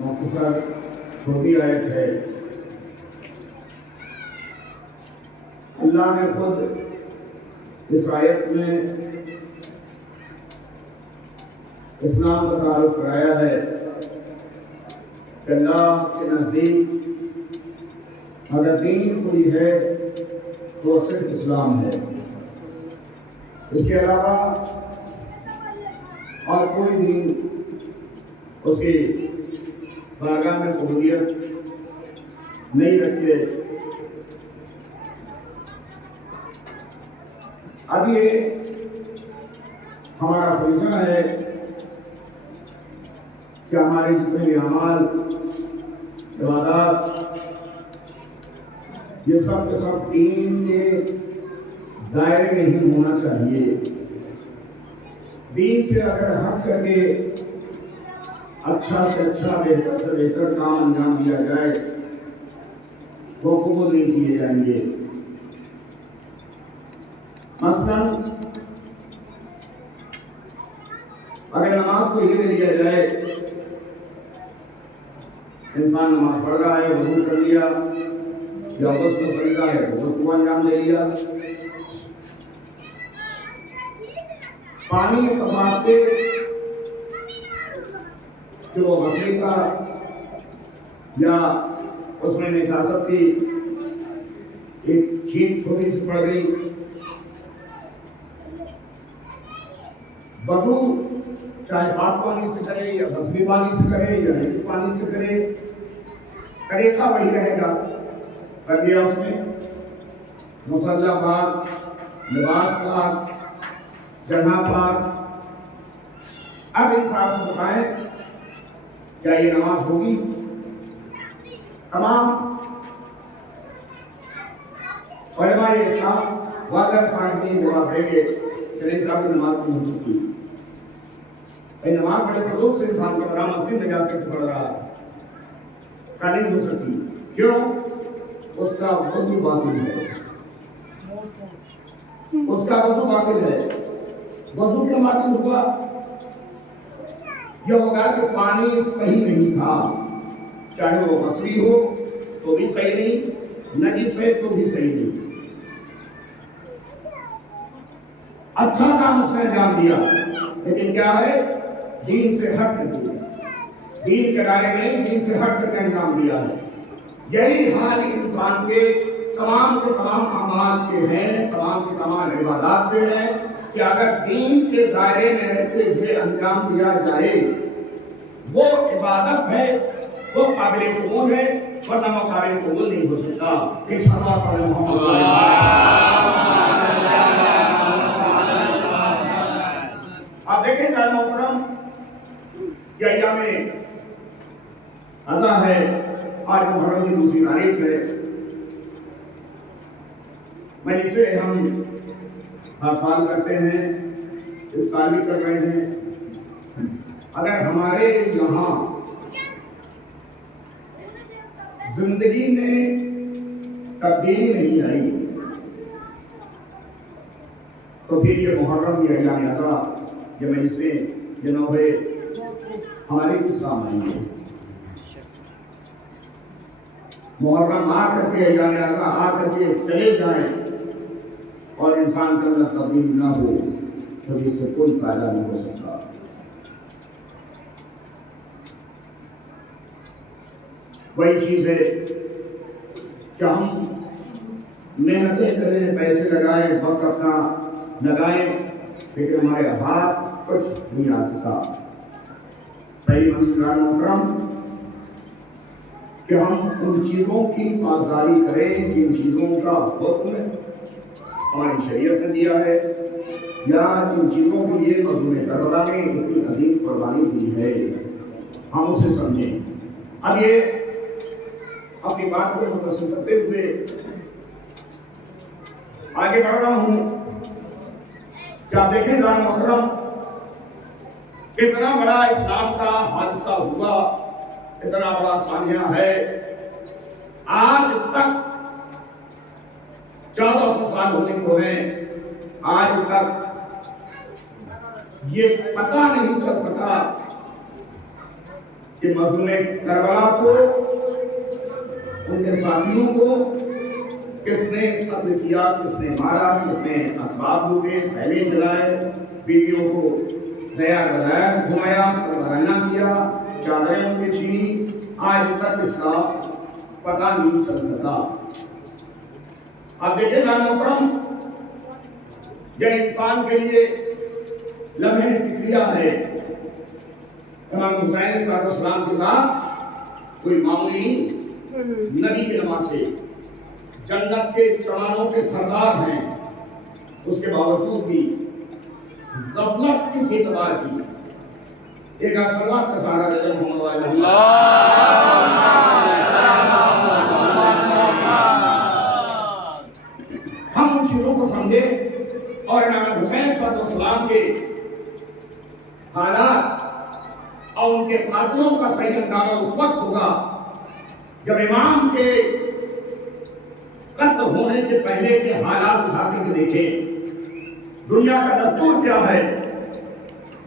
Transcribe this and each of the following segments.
مختصر چھوٹی آیت ہے۔ اللہ نے خود اس آیت میں اسلام کا تعارف کرایا ہے کہ اللہ کے نزدیک اگر دین کوئی ہے تو صرف اسلام ہے، اس کے علاوہ اور کوئی دین اس کی بارگاہ میں قبولیت نہیں رکھتے۔ اب یہ ہمارا فریضہ ہے کہ ہمارے جتنے اعمال عبادات یہ سب کے سب دین کے دائرے میں ہی ہونا چاہیے۔ دین سے اگر ہٹ کر کے اچھا سے اچھا بہتر سے بہتر کام انجام دیا جائے وہ قبول نہیں کیے جائیں گے۔ مثلا اگر نماز کو یہ لیا جائے، انسان نماز پڑھ رہا ہے، وضو کر لیا یا غسل کو خریدا ہے وضو کو انجام دے لیا، پانی کے بعد سے کہ وہ غسل کا یا اس میں نجاست کی ایک چھینٹ چھوٹی سی پڑ گئی، وضو چاہے پاک پانی سے کرے یا غسلی پانی سے کرے یا نجس پانی سے کرے، طریقہ وہی رہے گا۔ کر دیا اس نے مصلی پاک، لباس پاک، جگہ پاک۔ اب انسان سے بتائیں کیا یہ نماز ہوگی؟ تمام علماء اسلام واضح قانونی جواب دیں گے کہ نہیں صاحب نماز نہیں ہو سکتی۔ نماز بڑے خلوص سے انسان کا بڑا مسجد میں جا کے پڑھ رہا ہے، کا نہیں ہو سکتی۔ کیوں؟ اس کا وضو باطل ہے، اس کا وضو باطل ہے۔ وضو کیوں باطل ہوا؟ یہ ہوگا کہ پانی صحیح نہیں تھا، چاہے وہ غسلی ہو تو بھی صحیح نہیں، نجس ہے تو بھی صحیح نہیں۔ اچھا کام اس نے انجام دیا لیکن کیا ہے؟ دین سے ہٹ کر دیا، دین کے دائرے میں دین سے ہٹ کر کے انجام دیا ہے۔ یہی حال انسان کے تمام اعمال کے ہیں، تمام کے تمام عبادات کے ہیں کہ اگر دین کے دائرے میں رہتے ہوئے انجام دیا جائے وہ عبادت ہے، وہ قابل قبول ہے، ورنہ وہ قابل قبول نہیں ہو سکتا۔ انشاءاللہ تعالی محمد آپ دیکھیں جائے محترم کہ ایام اضحیٰ ہے، آج محرم کی دوسری تاریخ ہے، اسے ہم ہر سال کرتے ہیں، اس سال بھی کر رہے ہیں۔ اگر ہمارے یہاں زندگی میں تبدیلی نہیں آئی تو پھر یہ محرم یا ایام اضحیٰ یہ مجلسیں یہ نوحے ہمارے کس کام آئیں گے؟ محرم آ کر کے ایام اضحیٰ آ کر کے چلے جائیں اور انسان کے اندر تبدیلی نہ ہو تو اس سے کوئی فائدہ نہیں ہو سکتا۔ وہی چیز ہے کہ ہم محنتیں کریں، پیسے لگائیں، وقت اپنا لگائیں لیکن ہمارے ہاتھ کچھ نہیں آ سکتا۔ پہلی منزل محترم کہ ہم ان چیزوں کی پاسداری کریں جن چیزوں کا حکم ہماری شریعت نے دیا ہے یا جن چیزوں کے لیے مظلوم کربلا نے اتنی عظیم قربانی دی ہے، ہم اسے سمجھیں۔ اب یہ اپنی بات کو متصل کرتے ہوئے آگے بڑھ رہا ہوں کہ آپ دیکھیں جان محترم اتنا بڑا اسلام کا حادثہ ہوا، اتنا بڑا سانحہ ہے، آج تک 1400 سال ہونے کو ہیں، آج تک یہ پتہ نہیں چل سکا کہ مظلوم کربلا کو، ان کے ساتھیوں کو کس نے قتل کیا، کس نے مارا، کس نے اسباب لوٹے، تھیلے جلائے، بیویوں کو غیر غیر گھمایا، سربراہانہ کیا، چادریں ان کی چھینی، آج تک اس کا پتہ نہیں چل سکا۔ اب دیکھیں نا محترم، یہ انسان کے لیے لمحہ فکریہ ہے۔ امام حسین صلی اللہ علیہ وسلم کے ساتھ کوئی معمولی نبی کے نواسے، جنت کے چڑانوں کے سردار ہیں، اس کے باوجود بھی غفلت کس اعتبار کی؟ ایک سلوات کا سہارا دے محمد والا ہم ان چیزوں کو سمجھے اور امام حسین صلی اللہ علیہ وسلم کے حالات اور ان کے قاتلوں کا صحیح اندازہ اس وقت ہوگا جب امام کے قتل ہونے کے پہلے کے حالات اٹھا کے دیکھیں۔ دنیا کا دستور کیا ہے؟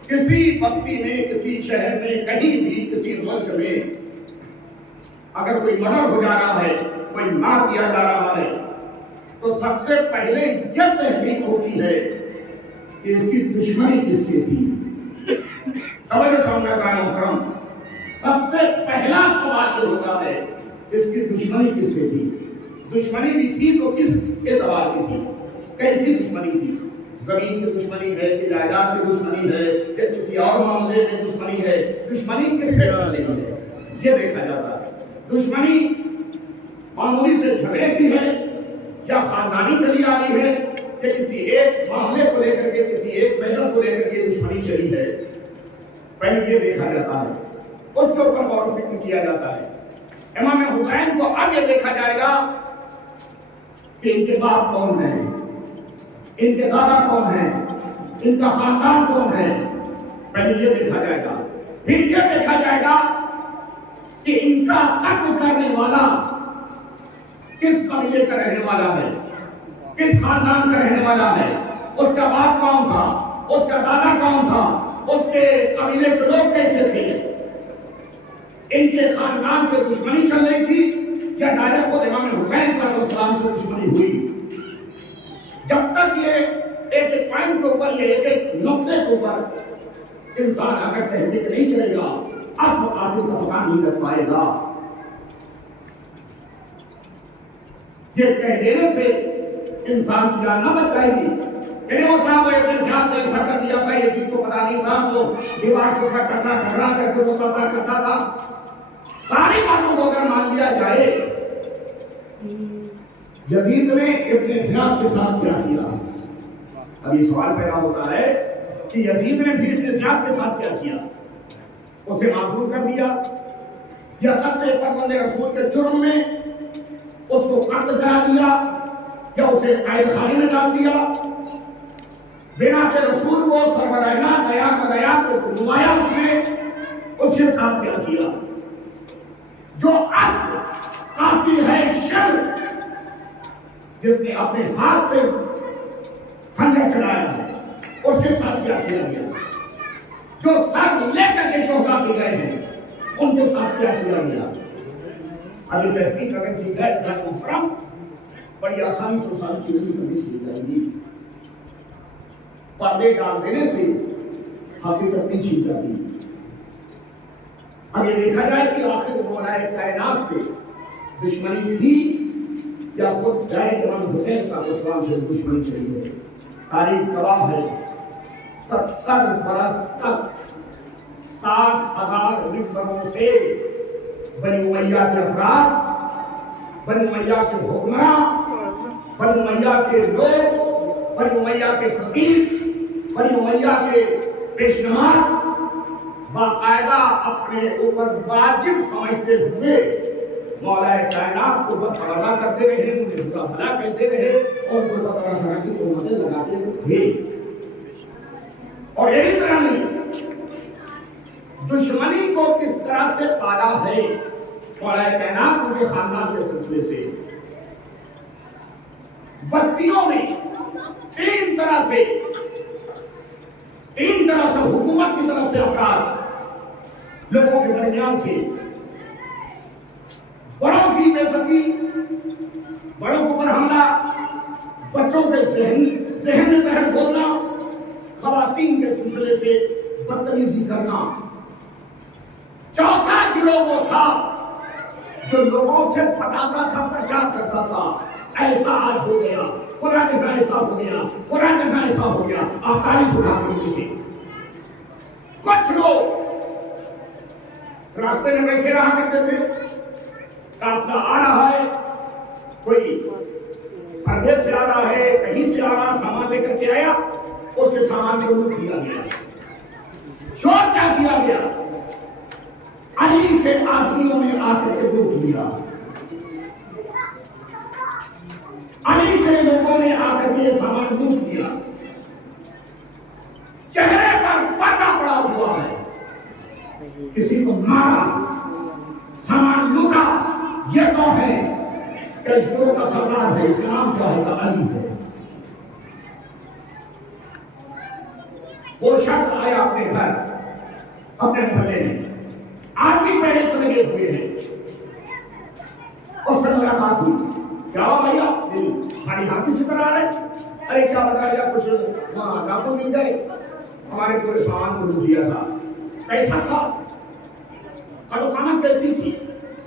کسی بستی میں، کسی شہر میں، کہیں بھی، کسی ملک میں اگر کوئی مرڈر ہو جا رہا ہے، کوئی مار دیا جا رہا ہے، تو سب سے پہلے یہ تحقیق ہوتی ہے کہ اس کی دشمنی کس سے تھی۔ توجہ چاہوں گا محترم، سب سے پہلا سوال یہ ہوتا ہے اس کی دشمنی کس سے تھی۔ دشمنی بھی تھی تو کس اعتبار کی تھی، کیسی دشمنی تھی؟ زمین کی دشمنی ہے کہ جائیداد کی دشمنی ہے کہ کسی اور معاملے میں دشمنی ہے؟ دشمنی کس سے چل رہی ہے یہ دیکھا جاتا ہے۔ دشمنی معمولی سے جھگڑے کی ہے یا خاندانی چلی آ رہی ہے کہ کسی ایک معاملے کو لے کر کے، کسی ایک میٹر کو لے کر کے دشمنی چلی ہے؟ پہلے یہ دیکھا جاتا ہے، اس کے اوپر غور و فکر کیا جاتا ہے۔ امام حسین کو اب یہ دیکھا جائے گا کہ ان کے باپ کون ہیں، ان کے دادا کون ہیں، ان کا خاندان کون ہے، پہلے یہ دیکھا جائے گا۔ پھر یہ دیکھا جائے گا کہ ان کا قتل کرنے والا کس قبیلے کا رہنے والا ہے، کس خاندان کا رہنے والا ہے، اس کا باپ کون تھا، اس کا دادا کون تھا، اس کے قبیلے کے لوگ کیسے تھے، ان کے خاندان سے دشمنی چل رہی تھی یا ڈائریکٹ خود امام حسین صلی اللہ علیہ وسلم سے دشمنی ہوئی؟ جب تک یہ ایک ایک پوائنٹ کے اوپر، یہ ایک ایک نقطے کے اوپر انسان اگر تحقیق نہیں کرے گا، اصل قاتل کا پتہ نہیں کر پائے گا۔ یہ کہہ دینے سے انسان کی جان نہ بچ جائے گی کہ وہ صاحب ابن زیاد نے ایسا کر دیا تھا، یہ چیز کو پتا نہیں تھا، وہ دیوار سے ایسا ٹکرا کر کے وہ کرتا تھا۔ ساری باتوں کو اگر مان لیا جائے، یزید نے ابن زیاد کے ساتھ کیا کیا؟ اب یہ سوال پیدا ہوتا ہے کہ یزید نے بھی ابن زیاد کے ساتھ کیا کیا؟ اسے معذور کر دیا یا قتل فرزند رسول کے جرم میں اس کو قتل کرا دیا یا اسے قید خانے میں ڈال دیا؟ بنا کے رسول کو سربراہانہ دیات کو نمایا، اس نے اس کے ساتھ کیا کیا؟ جو اصل قاتل ہے شر، جس نے اپنے ہاتھ سے خنجر چلایا ہے، اس کے ساتھ کیا کیا گیا؟ جو سر لے کر کے شہدا کے گئے ہیں، ان کے ساتھ کیا کیا گیا؟ ابھی تحقیق اگر کی جائے ایسا محترم، بڑی آسانی سے ساری چیزیں کرنی چلی جائیں گی۔ پردے ڈال دینے سے حقیقت نہیں چھین جاتی۔ اب یہ دیکھا جائے کہ آخر مولا کائنات سے دشمنی تھی یا خود ڈائریکٹ امام حسین صاحب اسلام سے دشمنی چلی ہے؟ تاریخ گواہ ہے 70 برس تک 60,000 ممبروں سے بنی امیہ کے افراد، بنی امیہ کے حکمراں، بنی امیہ کے لوگ، بنی امیہ کے خطیب، بنی امیہ کے پیش نماز باقاعدہ اپنے اوپر واجب سمجھتے ہوئے مولا کائنات کو بدپروہ کرتے رہے، انہیں برا بھلا کہتے رہے اور برا بھلا کی تہمتیں لگاتے تھے۔ اور یہی طرح نہیں، دشمنی کو کس طرح سے پالا ہے مولا کائنات کے خاندان کے سلسلے سے؟ بستیوں میں تین طرح سے حکومت کی طرف سے افراد لوگوں کے درمیان تھے. بڑوں کی بے عزتی، بڑوں پر حملہ، بچوں کے ذہن میں زہر گھولنا، خواتین کے سلسلے سے بدتمیزی کرنا. چوتھا گروہ وہ تھا جو لوگوں سے بتاتا تھا، پرچار کرتا تھا ایسا آج ہو گیا، فلاں جگہ ایسا ہو گیا، فلاں جگہ ایسا ہو گیا. آپ تاریخ اٹھا کے دیکھیں. کچھ لوگ راستے میں بیٹھے رہا کرتے تھے، قافلہ آ رہا ہے، کوئی پردیس سے آ رہا ہے، کہیں سے آ رہا، سامان لے کر کے آیا، اس کے سامان میں لوٹ کیا گیا. شور کیا کیا گیا؟ علی کے آدمیوں نے آ کر کے لوٹ لیا. علی کے لوگوں نے آ کر کے یہ سامان لوٹ لیا. چہرے پر پردہ پڑا ہوا ہے، کسی کو مارا، سامان لوٹا. یہ کون ہے؟ کہ اس گروہ کا سردار ہے، اس کا نام کیا ہے؟ علی ہے. وہ شخص آیا اپنے گھر، اپنے محلے میں، آدمی پہلے سے لگے ہوئے ہیں، اور سے ملاقات ہوئی. کیا ہوا بھیا؟ ہماری ہاتھی سے طرح رہے. ارے کیا بتایا، کچھ ڈاکو مل گئے، ہمارے پورے سامان کو لوٹ لیا تھا. پیسہ تھا، قامت کیسی تھی؟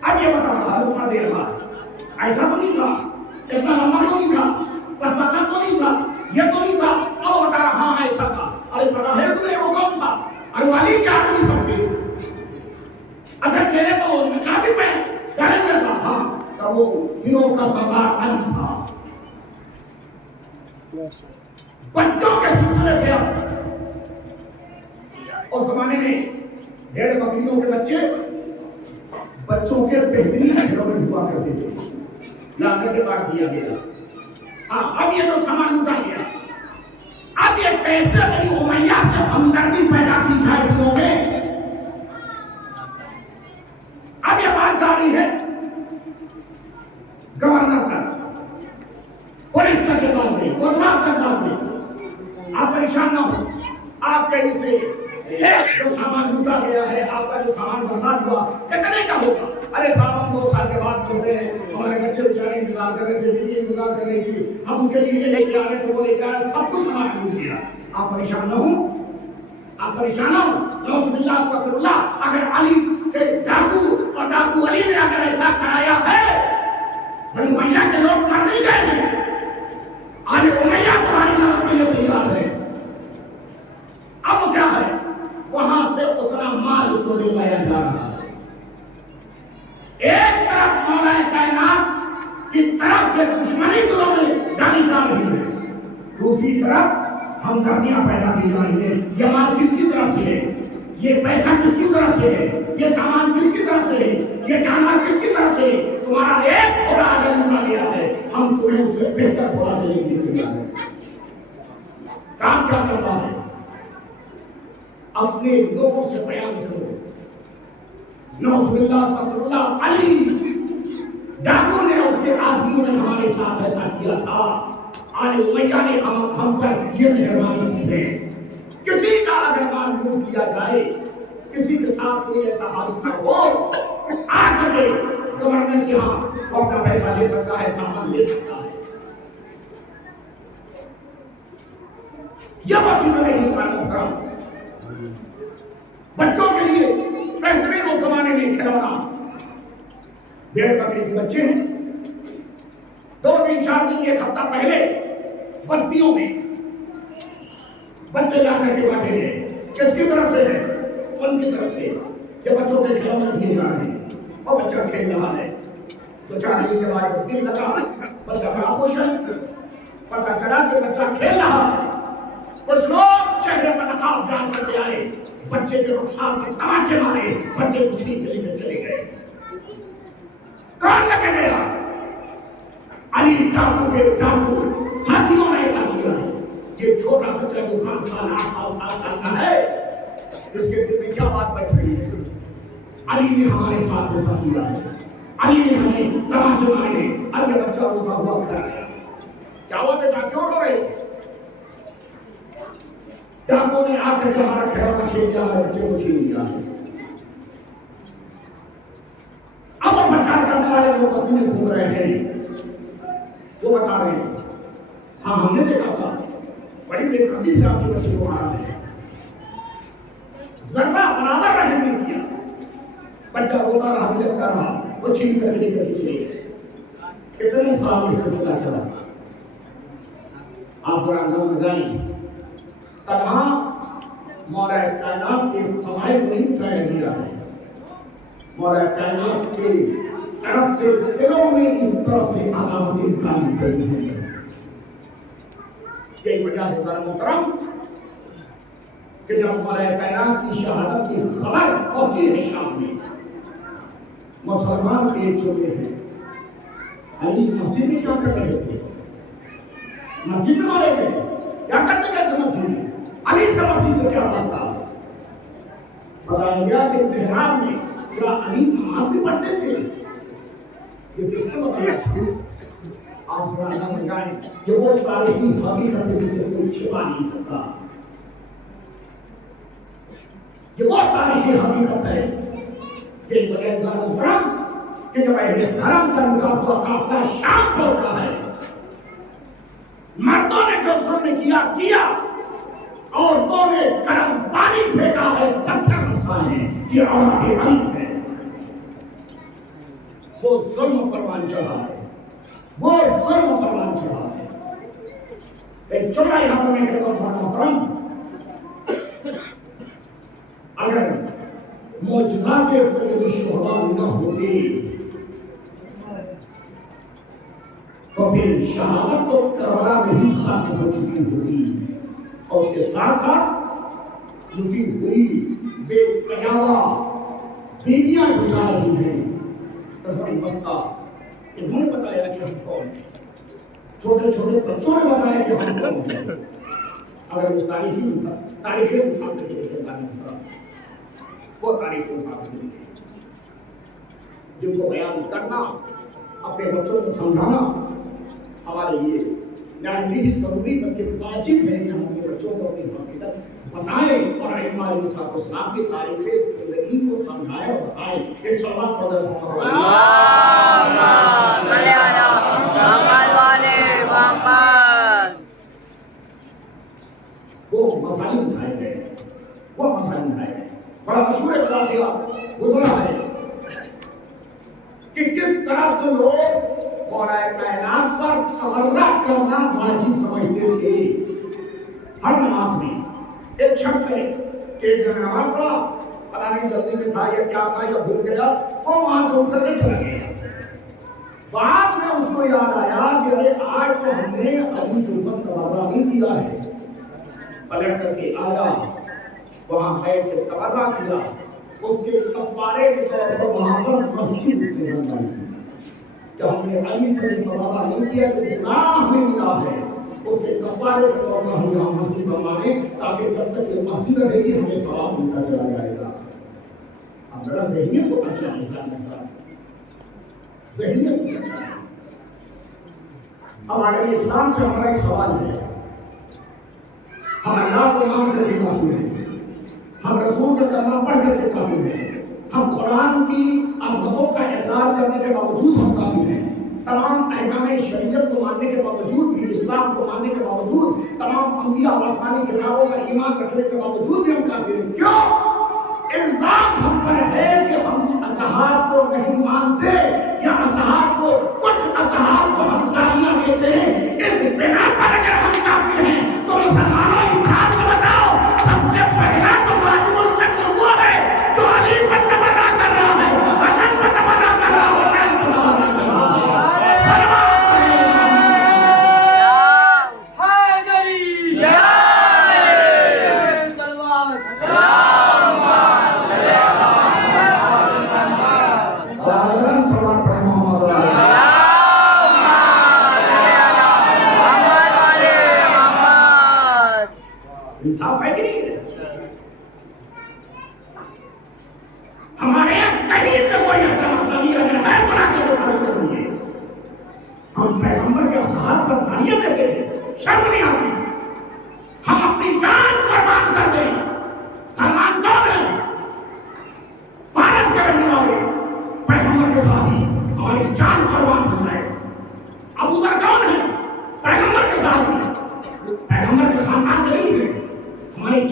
اب یہ بتا رہا، لقمہ دے رہا. ایسا تو نہیں تھا، اتنا لمبا تو نہیں تھا، پسپاکا تو نہیں تھا، یہ تو نہیں تھا. اور بتا رہا ہاں ایسا تھا. ارے پتا ہے تمہیں وہ کون تھا؟ ارے والی کیا آدمی سب تھے. اچھا چہرے پر وہ نقاب بھی پہن ڈالے ہوئے تھا. ہاں تو وہ گروہ کا سردار علی تھا. بچوں کے سلسلے سے اور زمانے میں بھیڑ بکریوں کے بچے بچوں کے بہترین کھلونے ہوا کرتے تھے، لا کر کے کاٹ دیا گیا. ہاں اب یہ تو سامان لوٹا گیا. اب یہ پیسے بنی امیہ سے ہمدردی پیدا کی جائے دلوں میں. اب یہ بات جاری ہے گورنر تک، پولیس تک کے بعد میں، کوتوال تک بعد میں. آپ پریشان نہ ہو. آپ کہیں سے جو سامان لوٹا گیا ہے، آپ کا جو سامان برباد ہوا، کتنے کا ہوگا؟ ارے سامان 2 سال کے بعد ہوتے ہیں. ہمارے بچے بیچارے انتظار کر رہے تھے، بیوی انتظار کر رہی تھی، ہم ان کے لیے لے کے آ رہے تو وہ لے کے آ رہے، سب کچھ ہمارا لوٹ گیا. آپ پریشان نہ ہوں، آپ پریشان نہ ہوں. نعوذ باللہ استغفر اللہ. اگر علی کے ڈاکو اور ڈاکو علی نے اگر ایسا کرایا ہے، بنی امیہ کے لوگ مر نہیں گئے ہیں. آج امیہ تمہاری مدد کے لیے تیار ہے. اب کیا ہے؟ وہاں سے اتنا مال اس کو دلوایا جا رہا ہے. ایک طرف مولا کائنات کی طرف سے دشمنی دلوں میں ڈالی جا رہی ہے، دوسری طرف ہمدردیاں پیدا کی جا رہی ہے. یہ مال کس کی طرف سے ہے؟ یہ پیسہ کس کی طرف سے ہے؟ یہ سامان کس کی طرف سے ہے؟ یہ جانور کس کی طرف سے ہے؟ تمہارا ایک تھوڑا اگر لوٹا گیا ہے، ہم تمہیں اس سے بہتر تھوڑا دینے کے لیے تیار ہیں. کام کیا کرتا ہے؟ اپنے لوگوں سے بیان کرو. نعوذ باللہ استغفر اللہ. علی ڈاکو نے اس کے آدمیوں نے ہمارے ساتھ ایسا کیا تھا. آل امیہ نے ہم پر یہ مہربانی کی ہے. کسی کا اگر مال لوٹ لیا جائے، کسی کے ساتھ کوئی ایسا حادثہ ہو، آ کر کے گورنر کے ہاں اپنا پیسہ لے سکتا ہے، سامان لے سکتا ہے. یہ وہ چیزیں نہیں تھا محترم. بچوں کے لیے بہترین اس زمانے میں کھلونا بھیڑ بکری کے بچے ہیں. 2 دن 4 دن 1 ہفتہ پہلے بستیوں میں بچے لا کر کے بیٹھے ہیں. کس کی طرف سے ہے؟ ان کی طرف سے. یہ بچوں کے کھلونے دیے جا رہے ہیں اور بچہ کھیل رہا ہے. 2-4 دن کے بعد دل لگا، بچہ بڑا خوش ہے، پتہ چلا کہ بچہ کھیل رہا ہے. کچھ لوگ چہرے پر نقاب ڈال کر کے آئے، بچے کے رخسار کے تماچے مارے، بچے کچھ نہیں لے کر چلے گئے. کون لے کے گیا؟ علی ڈاکو کے ڈاکو ساتھیوں نے ایسا کیا ہے. یہ چھوٹا بچہ جو 5 سال 8 سال 7 سال کا ہے، اس کے دل میں کیا بات بیٹھ رہی ہے؟ علی نے ہمارے ساتھ ایسا کیا ہے، علی نے ہمیں تماچے مارے ہیں. اب یہ بچہ روتا ہوا گھر آیا. کیا ہوا بیٹا، کیوں رو رہے؟ ڈاکو نے آ کر کے ہمارا کھلونا چھین لیا ہے، بچے کو چھین لیا ہے. والے جو بستی میں گھوم رہے ہیں وہ بتا رہے ہیں ہاں ہم نے دیکھا صاحب بڑی بے دردی سے آپ کے بچے کو مارا ہے، ذرہ برابر رحم نہیں کیا، بچہ روتا رہا بلکتا رہا، وہ چھین کر لے کر چلے گئے۔ کتنے سال یہ سلسلہ چلا، آپ ذرا اندازہ لگائیں، تنہا مولا کائنات کے فضائل کو نہیں پھیلا دیا ہے، مولا کائنات کے طرف سے دلوں میں اس طرح سے علامتیں قائم کرنی ہیں۔ یہی وجہ ہے ذرا محترم کہ جب مولا کائنات کی شہادت کی خبر پہنچی ہے شام میں، مسلمان ایک چوکے ہیں، علی مسجد میں کیا کر رہے تھے؟ مسجد میں مارے گئے، کیا کرتے گئے تھے مسجد میں؟ علی سے مسجد سے کیا واسطہ؟ بتایا گیا کہ محراب میں کیا علی نماز بھی پڑھتے تھے؟ یہ کس نے بتایا تھا؟ آپ ذرا اندازہ لگائیں کہ وہ تاریخی حقیقت ہے جسے کوئی چھپا نہیں سکتا، یہ وہ تاریخی حقیقت ہے کہ بغیر ذرا محترم کہ جب اہل حرم کا نکاح ہوا قافلہ شام پہنچا ہے، مردوں نے جو ظلم کیا، عورتوں نے گرم پانی پھینکا ہے، پتھر رسائے ہیں، یہ عورت علی ہے، وہ ظلم پروان چڑھا ہے، وہ ظلم پروان چڑھا ہے۔ ایک جملہ یہاں پر میں کہتا ہوں محترم، اگر معجزات سید الشہداء نہ ہوتی تو پھر شہادت تو کربلا میں ہی ختم ہو چکی ہوتی، اور اس کے ساتھ ساتھ لٹی ہوئی بے قیامہ بیویاں جو جا رہی ہیں قسم بستہ، انہوں نے بتایا کہ ہم کون ہیں، چھوٹے چھوٹے بچوں نے بتایا کہ ہم کون ہیں۔ اگر وہ تاریخی مطابق وہ تاریخی مطابق جن کو بیان کرنا، اپنے بچوں کو سمجھانا ہمارے لیے نہ ہی ضروری بلکہ واجب ہے کہ ہم اپنے بچوں کو اپنی حقیقت بتائیں اور ائمہ علیہ السلام کی تاریخ زندگی کو سمجھائیں اور بتائیں۔ ایک سوال پڑھ اللہم صلی علی محمد والے محمد۔ وہ مسائل اٹھائے گئے، بڑا مشہور ایک واقعہ گزرا ہے کہ کس طرح سے لوگ مولا کائنات پر تورا کرنا واجب سمجھتے تھے۔ ہر نماز میں ایک شخص ہے کہ ایک جگہ نماز پڑھا، پتہ نہیں جلدی میں تھا یا کیا تھا یا بھول گیا، وہ وہاں سے اٹھ کر کے چلا گیا۔ بعد میں اس کو یاد آیا کہ ارے آج تو ہم نے علی کے اوپر تورا نہیں کیا ہے، پلٹ کر کے آیا، وہاں بیٹھ کے تورا کیا، اس کے کفارے کے طور پر وہاں پر مسجد اس نے بنوائی کہ ہم نے علی پر تورا نہیں کیا تو گناہ ہمیں ملا ہے، اس کے کفارے کے طور پر ہم یہاں مسجد بنوانے تاکہ جب تک یہ مسجد رہے گی ہمیں ثواب ملتا چلا جائے گا۔ اب ذرا ذہنیت کو اچھا انسان کے ساتھ ذہنیت کو اچھا۔ اب آگے اسلام سے ہمارا ایک سوال ہے، ہم اللہ کو مان کر کے کافر ہیں، ہم رسول کا کلمہ پڑھ کر کے کافر ہیں، ہم قرآن کی عظمتوں کا اقرار کرنے کے باوجود ہم کافر ہیں، تمام احکام شریعت کو ماننے کے باوجود بھی، اسلام کو ماننے کے باوجود، تمام انبیاء اور آسمانی کتابوں کا ایمان رکھنے کے باوجود بھی ہم کافر ہیں۔ کیوں؟ الزام ہم پر ہے کہ ہم اصحاب کو نہیں مانتے یا اصحاب کو کچھ اصحاب کو ہم گالیاں دیتے ہیں، اس بنا پر اگر ہم کافر ہیں تو مسلمانوں انسان سے بتاؤ سب سے پہلا تو واجب القتل وہ ہے جو علی پر تبرہ کر رہا ہے، حسن پر تبرہ کر رہا ہے، حسین پر تبرہ کر رہا ہے۔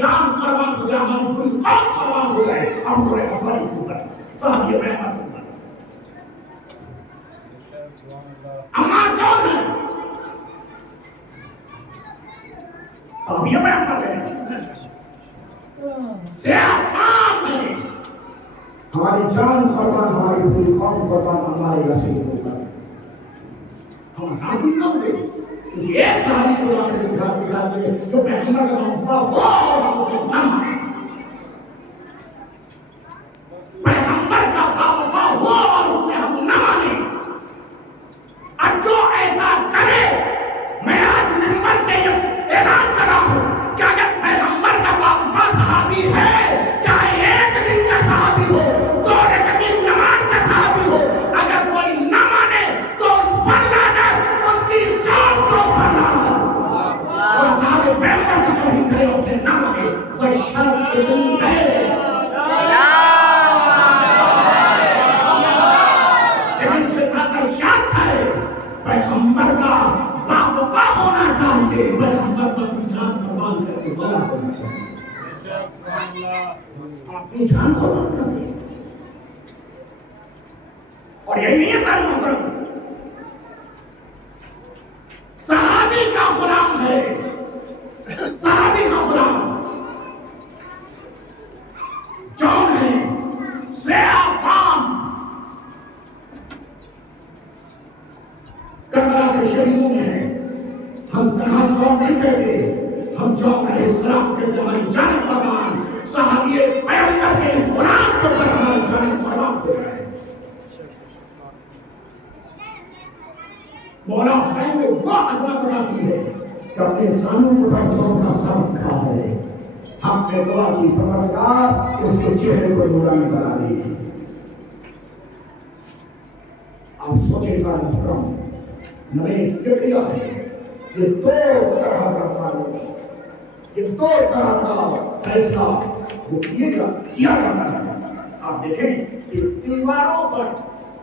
جان قربان ہو جائے، ہماری پوری قوم قربان ہو جائے، ہم پورے افراد کے اوپر صحابی محمد کے اوپر۔ عمار کون ہے؟ صحابی محمد ہے، سیافام ہے، ہماری جان قربان، ہماری پوری قوم قربان ہمارے رسول کے اوپر۔ ہم صحابی کم دے کسی ایک صحابی کو لا کر دکھا دے جو پیغمبر کا محبت ہو اور اسے نہ مانے، پیغمبر کا وفا ہو اور اسے ہم نہ مانے۔ اور جو ایسا کرے، میں آج منبر سے یہ اعلان کر رہا ہوں کہ اگر پیغمبر کا وفا صحابی ہے، چاہے ایک دن کا صحابی ہو، دو رکعتین نماز کا صحابی ہو، اگر کوئی نہ مانے تو اس پر لعنت، اس کی قوم کو پر لعنت۔ اور صحابہ پیغمبر کی توہین کرے، اسے نہ مانے، وہ شرط اتنی ہے، لیکن اس کے ساتھ شرط ہے، پیغمبر کا باوفا ہونا چاہیے، پیغمبر پر جان قربان کرنے والا ہونا چاہیے، اپنی جان قربان کرنے۔ اور یہی نہیں ہے سارے محترم، صحابی کا غلام ہے، صحابی کا غلام جون ہے، سیافام کربلا کے شہیدوں میں ہیں۔ ہم تنہا جون نہیں کہتے، ہم جون علیہ السلام کہتے، ہماری جان قربان، صحابی پیغمبر کے اس غلام کے اوپر ہماری جان قربان ہو رہا ہے۔ مولا حسین نے وہ عظمت ادا کی ہے کہ اپنے سانوں پر جون کا سر رکھا ہے، ہم نے دعا کی پروردگار اس کے چہرے کو نورانی بنا دی۔ آپ سوچیں گا محترم، نبی فکریہ ہے، یہ دو طرح کا قانون، یہ دو طرح کا فیصلہ وہ کیا جاتا ہے۔ آپ دیکھیں کہ دیواروں پر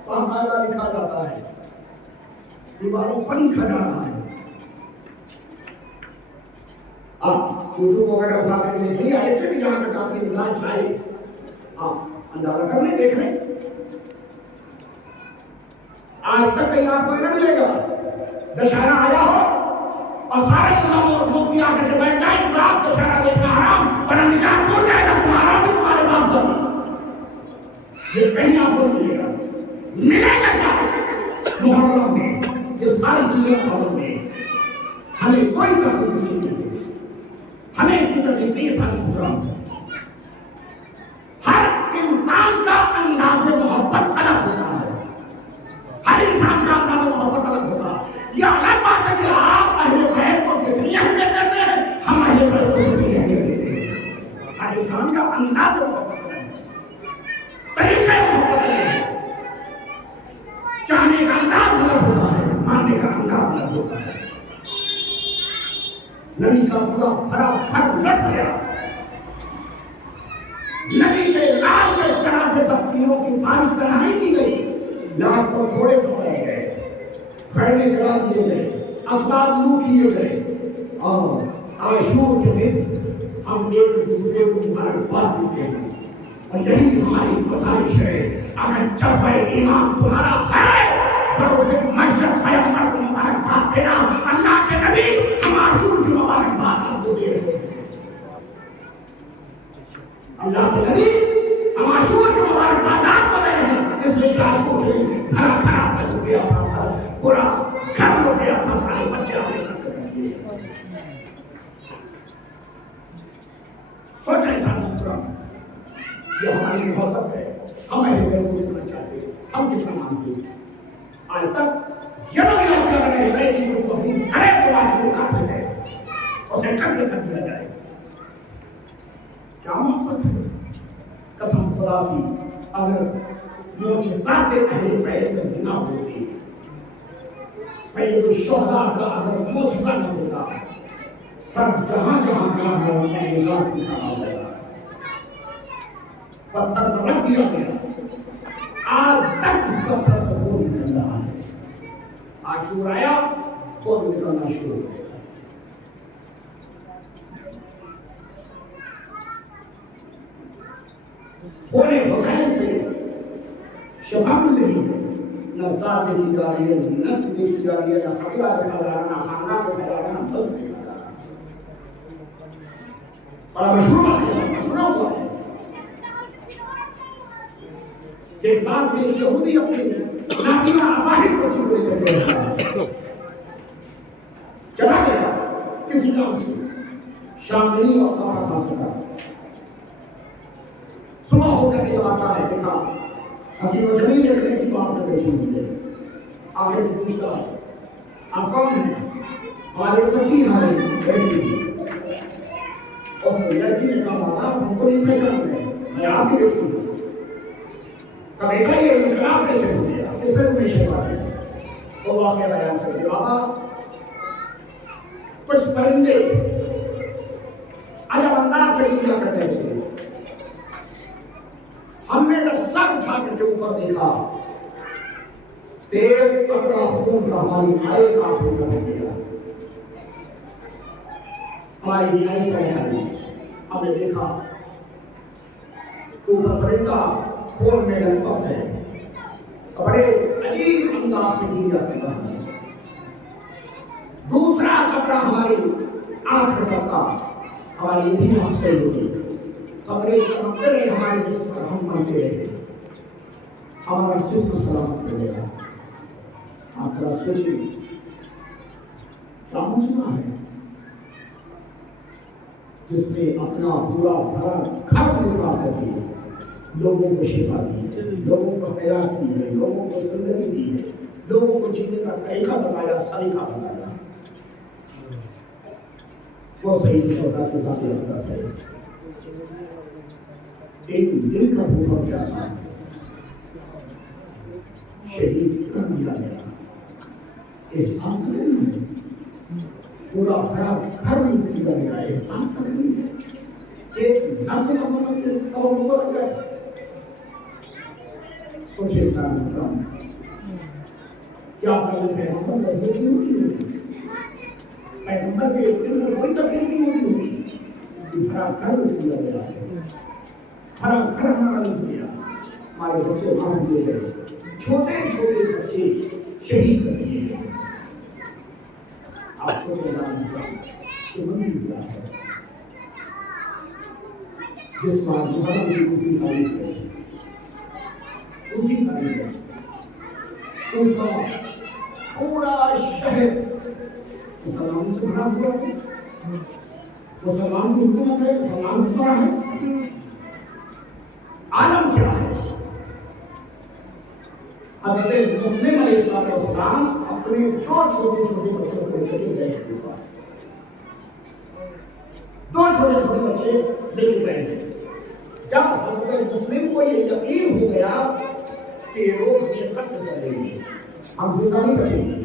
باقاعدہ لکھا جاتا ہے، دیواروں پر لکھا جا رہا ہے۔ آپ یوٹیوب وغیرہ اٹھا کر دیکھ لیں، ایسے بھی جہاں تک آپ کی نگاہ جائے آپ اندازہ کر لیں، دیکھ لیں۔ آج تک کہیں آپ کو نہ ملے گا دشہرا آیا ہو اور سارے غلام اور مفتی آ کر کے بیٹھ جائیں کہ آپ دشہرا دیکھنا حرام، ورنہ نکاح ٹوٹ جائے گا تمہارا بھی تمہارے باپ کا بھی۔ یہ کہیں آپ کو ملے گا، ملے گا کیا؟ محرم میں یہ ساری چیزیں محرم میں، ہمیں کوئی تکلیف اس کی نہیں ہے، ہمیں اس کی تکلیف نہیں ہے۔ سارے محرم ہر انسان کا انداز محبت الگ ہوتا ہے، ہر انسان کا انداز محبت الگ ہوتا ہے۔ یہ الگ بات ہے کہ آپ اہل بیت کو کتنی اہمیت دیتے ہیں، ہم اہل بیت کو کتنی اہمیت دیتے ہیں۔ ہر انسان کا انداز محبت الگ ہے، طریقہ محبت الگ ہے، چاہنے کا انداز الگ ہوتا ہے، ماننے کا انداز الگ ہوتا ہے۔ نبی کا پورا بھرا گھر لٹ گیا، نبی کے لال کے چرا سے بکریوں کی بارش بنائی دی گئی، لاکھ کو تھوڑے توڑے گئے، خیمے چڑھا دیے گئے، اسباب لوٹ لیے گئے، اور عاشور کے دن ہم ایک دوسرے کو مبارکباد دیتے ہیں۔ اور یہی ہماری گزارش ہے، اگر جذبہ ایمان تمہارا ہے تو اسے محشر پیغمبر کو مبارکباد دینا۔ اللہ کے نبی ہم عاشور کی مبارکباد آپ کو دے رہے ہیں، اللہ کے نبی ہم عاشور کی مبارکباد آپ کو دے رہے ہیں، اس لیے کہ عاشور گھر خراب ہو گیا تھا، پورا گھر ہو گیا تھا، سارے بچے آنے لگے۔ سوچیں انسان محترم، یہ ہماری محبت ہے، ہم اہل بیت کو جتنا چاہتے ہیں، ہم کتنا مانتے ہیں۔ آج تک یہ لوگ یہ کہہ رہے ہیں کہ وہ توہین کرے تو عاشور کافر ہے، اسے قتل کر دیا جائے۔ کیا محبت ہے؟ قسم خدا کی، اگر معجزات اہل بیت میں نہ ہوتی، سید الشہداء کا اگر معجزہ نہ ہوتا، سب جہاں جہاں جہاں ہے انہیں نظام کی کہا گیا، پتھر پر رکھ دیا گیا، آج تک اس کا تصور نکل رہا ہے۔ عاشور آیا تو نکلنا شروع ہو گیا۔ ہونے حسین سے شفا مل رہی ہے، نہ ذات دیکھی جا رہی ہے، نہ نسل دیکھی جا رہی ہے، نہ قبیلہ دیکھا جا رہا ہے، نہ خاندان دیکھا جا رہا ہے، نہ ملک دیکھا جا رہا ہے۔ بڑا مشہور ہوا ہے کہ ایک بات میں یہودی اپنی نابینا اباہی کو چھوڑ کر گیا، چلا گیا کسی کام سے، شام نہیں اور کام آسان سے تھا، صبح ہو کر کے جب آتا ہے دیکھا حسین و جمیل لڑکے کی بات میں بیٹھی ہوئی ہے، آگے سے پوچھتا آپ کون ہیں؟ ہماری بچی ہماری بیٹی، اس لڑکی نے کہا ہم کو نہیں پہچان رہے، میں آپ کی بیٹی ہوں۔ کہا بیٹا یہ انقلاب کیسے ہو گیا، کس نے تمہیں شفا دیا؟ وہ واقعہ بیان کر دیا، بابا کچھ پرندے عجب انداز سے کیا کرتے تھے، ہم نے جب سر اٹھا کر کے اوپر دیکھا تیز قطرہ خون کا ہماری آئے کا خون کر دیا، ہماری بینائی کا ہے، ہم نے دیکھا کہ اوپر پرندہ خون میں لپٹ ہے، بڑے عجیب انداز سے گرا کرتا ہے، دوسرا قطرہ ہماری آنکھ میں پڑتا، ہماری بھی ہم سے ہوتی، خبریں سمندر ہمارے جسم پر ہم بنتے رہے، ہمارا جسم سلامت ہو گیا۔ آپ ذرا سوچیے کیا معجزہ ہے جس نے اپنا پورا گھر پورا کر دیا، لوگوں کو شفا دی، لوگوں کو حیات دی ہے، لوگوں کو زندگی دی ہے، لوگوں کو جینے کا طریقہ بتایا، سلیقہ بتایا۔ وہ صحیح شوقہ کے ساتھ رکھتا ہے، ایک دل کا بھوکا پیاسا شہید کر دیا گیا، احساس کریں گے پورا گھر میں کیا گیا، احساس کریں گے ایک نسل نسل اور اوپر گئے۔ سوچے سارے مقام کیا کرتے ہیں، ہم پر رسول کی ہوتی ہے، پیغمبر کے دل میں کوئی تکلیف نہیں ہوتی، بھرا گھر میں کیا گیا ہے، بھرا گھر ہمارا نہیں کیا، ہمارے بچے مار دیے گئے، چھوٹے چھوٹے بچے شہید کر دیے گئے۔ آپ سوچیں کہ منزل کیا ہے جس بار محرم کی اسی تاریخ ہے، اسی تاریخ ہے پورا شہر مسلمانوں سے بھرا ہوا ہے، مسلمان کی حکومت ہے، مسلمان حکمراں ہے، عالم کیا ہے؟ حضرت مسلم علیہ السلام اپنے دو چھوٹے چھوٹے بچوں کو لے کر گئے، دو چھوٹے چھوٹے بچے لے کے گئے۔ جب حضرت مسلم کو یہ یقین ہو گیا کہ لوگ ہمیں قتل کر رہے ہیں، ہم زندہ نہیں بچیں گے،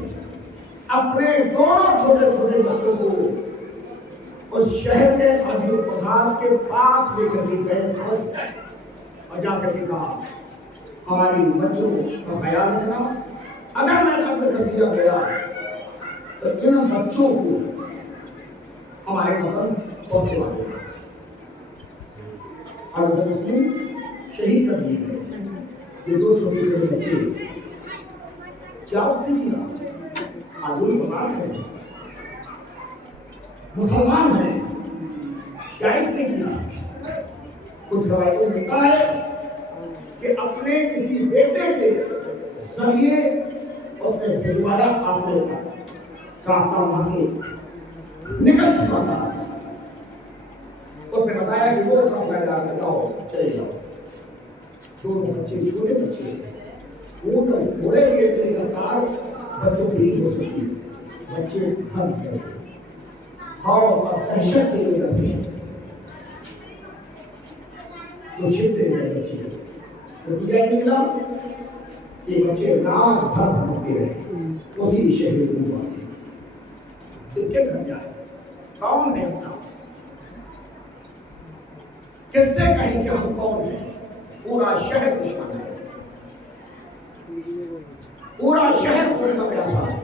اپنے دونوں چھوٹے چھوٹے بچوں کو اس شہر کے عظیم بازار کے پاس لے کر گئے اور جا کر کے کہا ہماری بچوں کا خیال رکھنا، اگر میں قتل کر دیا گیا تو ان بچوں کو ہمارے مقام پہنچوا دینا۔ اور مسلم شہید کر دیے گئے، یہ دو چھوٹے چھوٹے بچے، کیا اس نے کیا؟ معذوری بات ہے، مسلمان ہیں، کیا اس نے کیا؟ کچھ روایتوں میں کہا ہے کہ اپنے کسی بیٹے کے ذریعے اس نے بھجوایا قافلے کا، قافلہ وہاں سے نکل چکا تھا، اس نے بتایا کہ وہ قافلہ جا کے جاؤ، چلے جاؤ، جو بچے چھوٹے بچے وہ تو گھوڑے کے لگاتار بچوں کی نہیں ہو سکتی، بچے تھم گئے، خوف اور دہشت کی وجہ سے وہ چھپتے گئے بچے، نتیجہ نکلا کہ بچے رات بھر بھٹکتے رہے، اسی شہر میں ہوا۔ اس کے گھر جائے کون ہے اپنا، کس سے کہیں کہ ہم کون ہیں؟ پورا شہر دشمن ہے، پورا شہر خون کا پیاسا ہے۔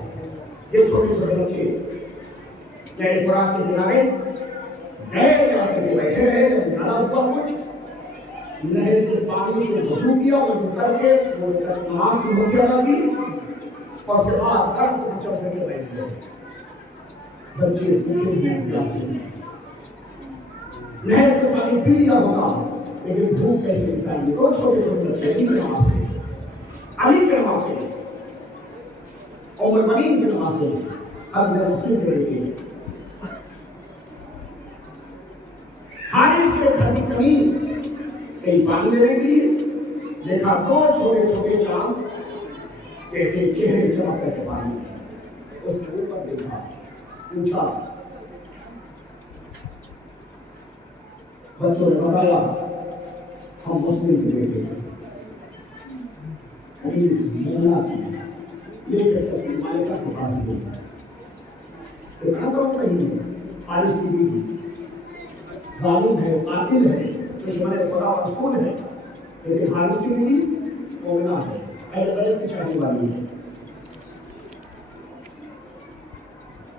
یہ چھوٹے چھوٹے بچے نئے فرات کے کنارے گئے جا کے بیٹھے رہے، جب جانا ہوا کچھ نہر کے پانی سے وضو کیا، وضو کر کے وہ نماز کی مکھی ادا کی اور اس کے بعد درخت کو چڑھ کے بیٹھ گئے. بچے بھوکے ہیں پیاسے ہیں، نہر سے پانی پی لیا ہوگا لیکن بھوک کیسے مٹائیں گے؟ دو چھوٹے چھوٹے بچے علی کے نماز سے، علی کے نماز سے، عمر بنین کے نماز سے، اب میرا مسلم کے لیے حارث کے گھر کی تمیز کہیں پانی لینے کے لیے دیکھا دو چھوٹے چھوٹے چاند کیسے چہرے چمک کر کے پانی میں. اس کے اوپر دیکھا، پوچھا، بچوں نے بتایا ہم مسلم کے بیٹے ہیں، حدیث مولا کی لے کر کے مالکہ کے پاس گئی. اتنا تو نہیں، حارث کی بیوی ظالم ہے، قاتل ہے، دشمن خدا و رسول ہے، لیکن حارث کی بیوی مومنہ ہے، اہل بیت کی چاہنے والی ہے.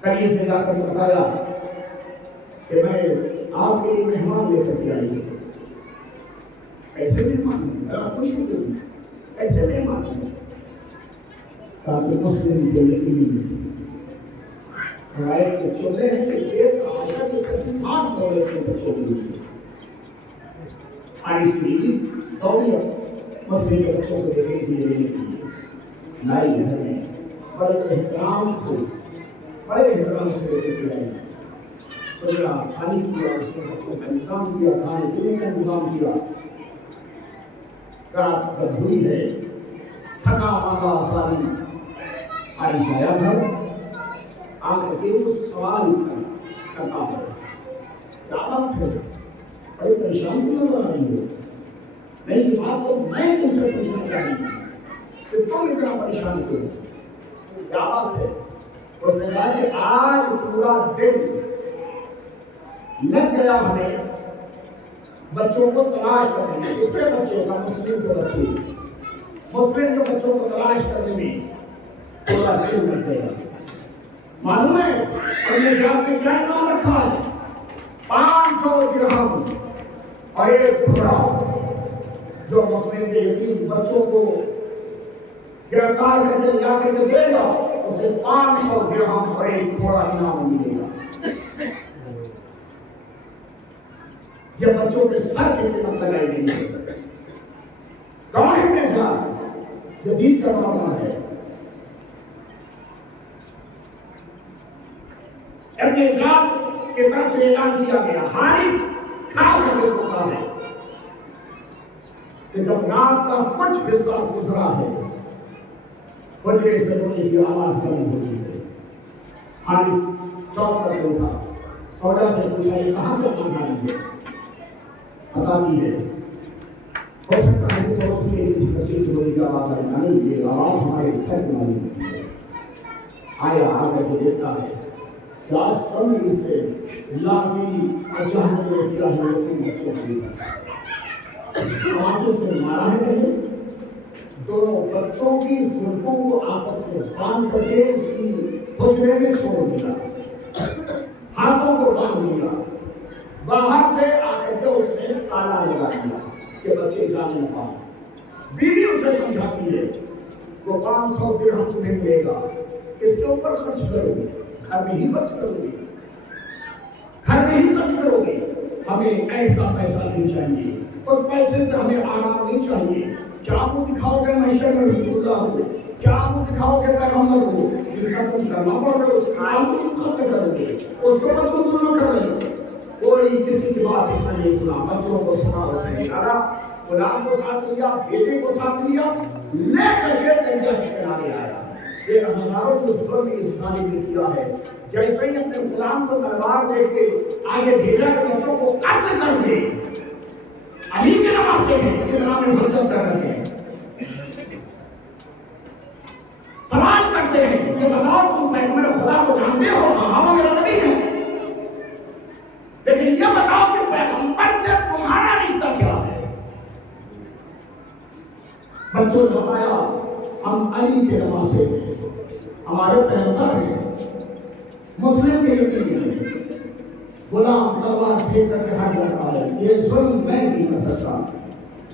قریب نے جا کر بتایا کہ میں آپ کے لیے مہمان لے کر کے آئی ہوں. ایسے مہمان ذرا خوش ہو گئی، ایسے مہمان تاکہ مسلم کے یقین روایت کے چولہے ہیں کہ دیکھ آشا کے ساتھ مات دولے کے بچوں کے لیے حارث کی بیوی دوڑی مسلم کے بچوں کو دیکھنے کے لیے لائی گھر میں بڑے احترام سے لے کے آئی. بڑا خالی کیا، اس کے بچوں کا نظام کیا، کھانے پینے کا نظام کیا. رات کا دھوئی ہے، تھکا ماگا ساری حارث آیا گھر آ کر کے اس سوال کرتا ہے، کیا بات ہے؟ بڑی پریشان کیوں نظر آ رہی ہو؟ نہیں، یہ بات تو میں تم سے پوچھنا چاہیے کہ تم اتنا پریشان کیوں؟ کیا بات ہے؟ اس نے کہا کہ آج پورا دن لگ گیا ہمیں بچوں کو تلاش کرنے میں. کس کے بچے کا؟ مسلم کے بچے. مسلم کے بچوں کو تلاش کرنے میں پورا دن لگ گیا. معلوم ہے ہم نے آپ کے کیا نام رکھا ہے؟ 500 درہم اور ایک گھوڑا. جو مسلم کے یتیم بچوں کو گرفتار کر کے لا کر کے دے گا اسے 500 درہم اور ایک گھوڑا انعام ملے گا. یہ بچوں کے سر کی قیمت لگائی گئی ہے. کون ہے میزبان؟ یزید کا معاملہ ہے. ابن اسحاق کی طرف سے اعلان کیا گیا، حارث کھا کر کے سوتا ہے کہ جب رات کا کچھ حصہ گزرا ہے بجے سے رونے کی آواز بند ہوتی ہے. حارث چوک کر اٹھا، سودا سے پوچھا یہ کہاں سے آواز آ رہی ہے؟ بتاتی ہے ہو سکتا ہے کہ پڑوسی کے کسی بچے کی رونے کی آواز آئے. نہیں، یہ آواز ہمارے گھر کی والی ہوتی ہے. آیا آ کر کے دیکھتا ہے کیا سن سے لاٹھی اچانک نے کیا ہے لیکن بچوں کو آنچوں سے مارا ہے. دونوں بچوں کی زلفوں کو آپس میں باندھ کر کے اس کی حجرے میں چھوڑ دیا، ہاتھوں کو باندھ دیا. باہر سے آ کر کے اس نے تالا لگا دیا کہ بچے جان نہ پائیں. بیوی اسے سمجھاتی ہے وہ 500 درہم تمہیں ملے گا، اس کے اوپر خرچ کرو گے، گھر میں ہی خرچ کرو گے، گھر میں ہی خرچ کرو گے. ہمیں ایسا پیسہ نہیں چاہیے، اس پیسے سے ہمیں آرام نہیں چاہیے. کیا منہ دکھاؤ گے محشر میں رسول اللہ کو؟ کیا منہ دکھاؤ گے پیغمبر کو؟ جس کا تم کرنا پڑ رہے اس کا تم خط کرو گے، اس کو تم ظلم کر رہے ہو. کوئی کسی کی بات اس نے نہیں سنا. بچوں کو سنا، اس نے نکالا، غلام کو ساتھ لیا، بیٹے کو ساتھ لیا، لے کر کے دریا کے کنارے آیا. یہ ہزاروں جو ظلم اس ظالم نے کیا ہے، جیسے ہی اپنے غلام کو تلوار دے کے آگے بھیجا کہ بچوں کو قتل کر دے. علی کے نماز سے نام میں بچت کر رہے ہیں. سوال کرتے ہیں کہ بتاؤ تم پیغمبر خدا کو جانتے ہو؟ ہاں میرا نبی ہے، لیکن یہ بتاؤ کہ پیغمبر سے تمہارا رشتہ کیا ہے؟ بچوں نے بتایا ہم علی کے نماز سے ہیں، ہمارے پیغمبر ہیں، مسلم کے یقین ہیں. غلام تلوار پھینک کر کے ہاتھ لگا ہے. یہ ظلم میں نہیں کر سکتا.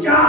4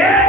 1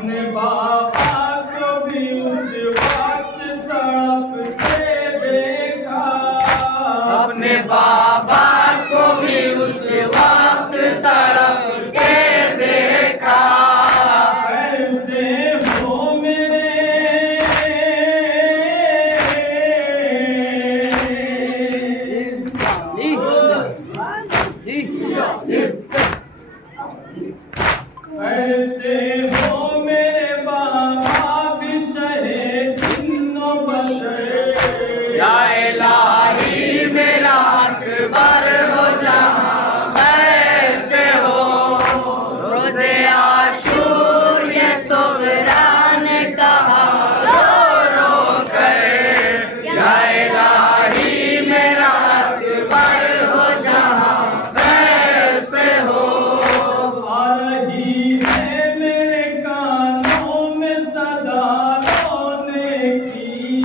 اپنے بابا کو بھی اس وقت تڑپتے دیکھا اپنے بابا کو بھی اس وقت تڑپتے دیکھا کیسے ہو میرے ایسے ہو میرے بابا بھی شہے جن و بشر یا الہی میرا اکبر ہو جہاں خیر سے ہو روز عاشور یہ صغرا نے کہا رو رو کر یا الہی میرا اکبر ہو جہاں خیر سے ہو آ رہی ہے میرے کانوں میں صدا رونے کی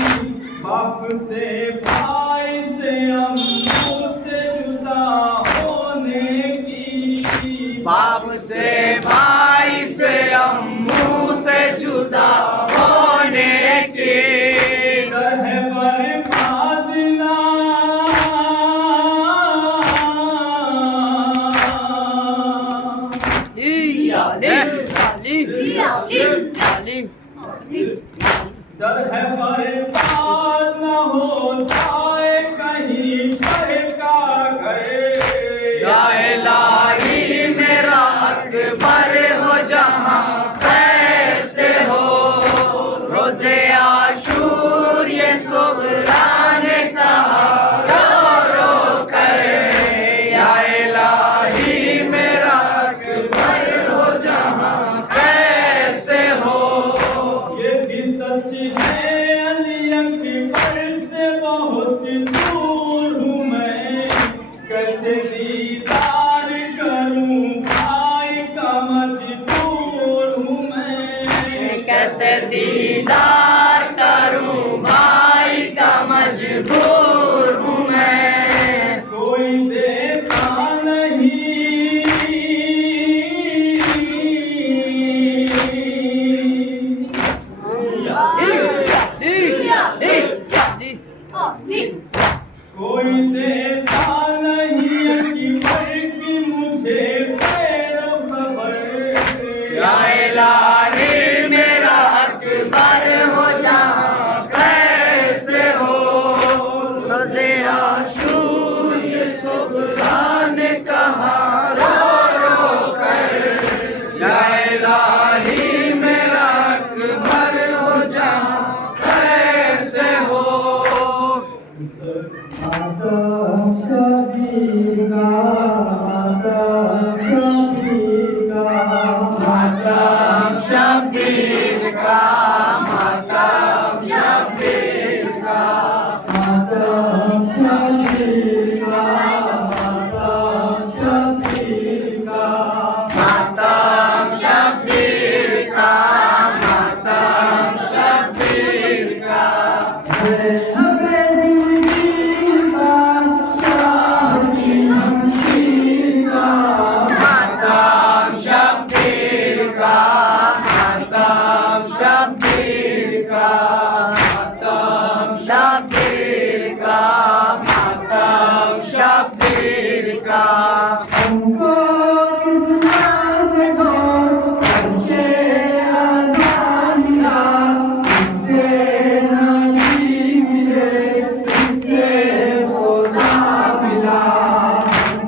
باپ سے بھائی سے امّوں سے جدا ہونے کی باپ سے بھائی سے امّوں سے جدا ہونے کی رہ برباد در ہے برباد نہ ہو جائے کہیں پر کا گھر یا الہی میرا اکبر ہو جہاں خیر سے ہو روز عاشور یہ صغرا نے کہا رو رو کر یا الہی میرا اکبر ہو جہاں خیر سے ہو یہ بھی سچ ہے علی اکبر سے بہت دور ہوں میں کیسے دیدار کروں بھائی کا مجبور ہوں میں کیسے دیدار کروں بھائی کا مجبور ہوں میں کوئی دیتا نہیں کوئی دیتا نہیں اکبر کی مجھے خیر و خبر یا الہی میرا اکبر ہو جہاں خیر سے ہو روز عاشور یہ صغرا نے کہا رو رو کر یا الہی میرا اکبر ہو جہاں خیر سے ہو ماتم شبیر کا ماتم شبیر کا ماتم شبیر کا ماتم شبیر کا ماتم شبیر کا ماتم شبیر کا ماتم شبیر کا ماتم شبیر کا ماتم شبیر کا ماتم شبیر کا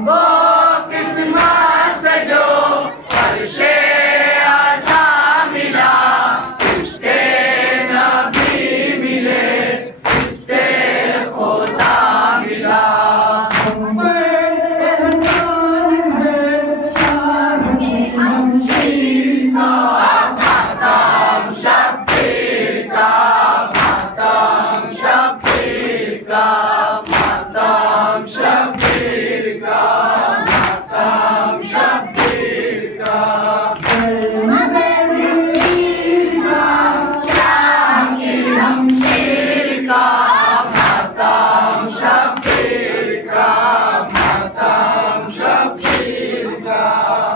گو قسمت سے جو فرش عزا ملا اس سے نبی ملے اس سے خدا ملا ماتم شبیر کا ماتم شبیر کا ماتم شبیر کا ماتم شبیر کا شمشیر کا ماتم شبیر کا ماتم شبیر کا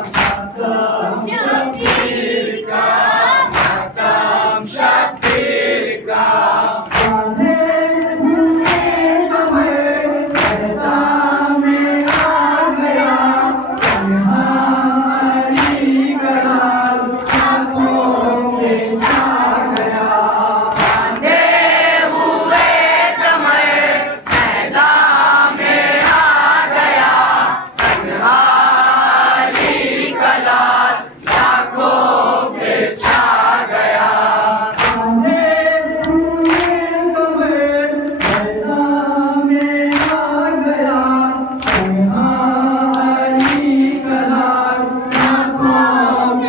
ماتم شبیر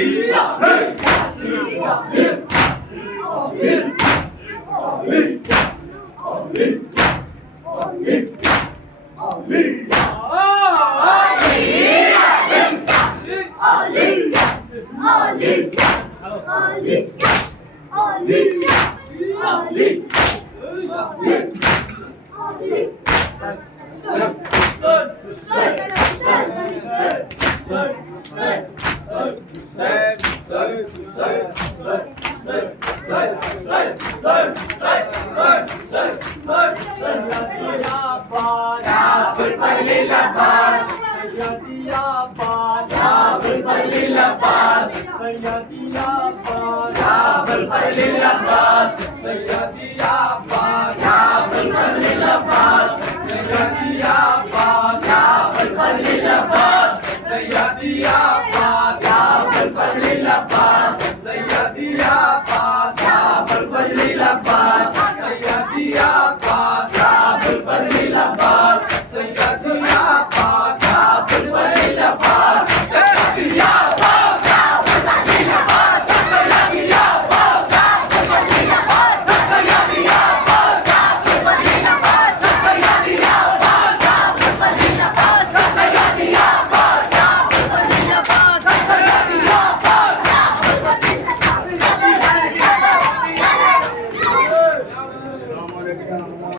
Sayyidi Abbas,